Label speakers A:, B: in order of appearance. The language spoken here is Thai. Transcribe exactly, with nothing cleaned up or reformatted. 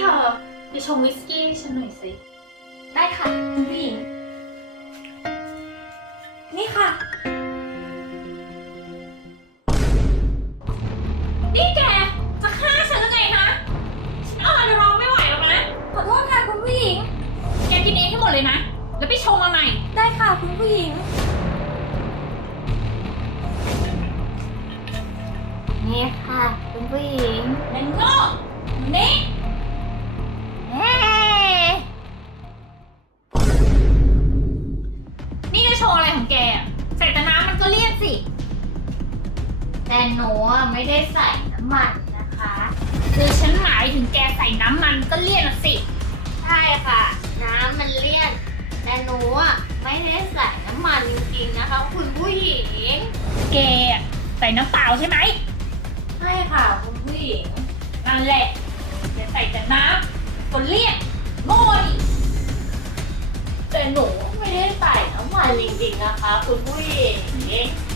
A: ธอไปชงวิสกี้ให้ฉันหน่อยสิ
B: ได้ค่ะคุณผู้หญิง นี่ค่ะ
A: นี่แกจะฆ่าฉันหรือไงคะฉันเอาอะไรรองไม่ไหวแล้วนะ
B: ขอโทษค่ะคุณผู้หญิง
A: แกกินเองให้หมดเลยนะ แล้วไปชงมาใหม่
B: ได้ค่ะคุณผู้หญิง นี่ค่ะคุณผู้หญิง
A: นางโง่นี่
B: เฮ้
A: นี่จะโชว์อะไรของแกอะใส่แต่น้ำมันก็เลี่ยนสิ
B: แต่หนูอะไม่ได้ใส่น้ำมันนะคะ
A: คือฉันหมายถึงแกใส่น้ำมันก็เลี่ยนอะสิ
B: ใช่ค่ะ น้ำมันเลี่ยน แต่หนูอะไม่ได้ใส่น้ำมันจริงๆนะคะคุณผู้หญิง
A: แกอะใส่น้ำเปล่าใช่ไหม
B: ใช่ค่ะคุณผู้หญิง
A: นั่นแหละอย่าใส่แต่น้ำก็เลี่ยนโง่ดิ
B: แต่หนูไม่ได้ใส่น้ำมันจริงๆนะคะคุณผู้หญิง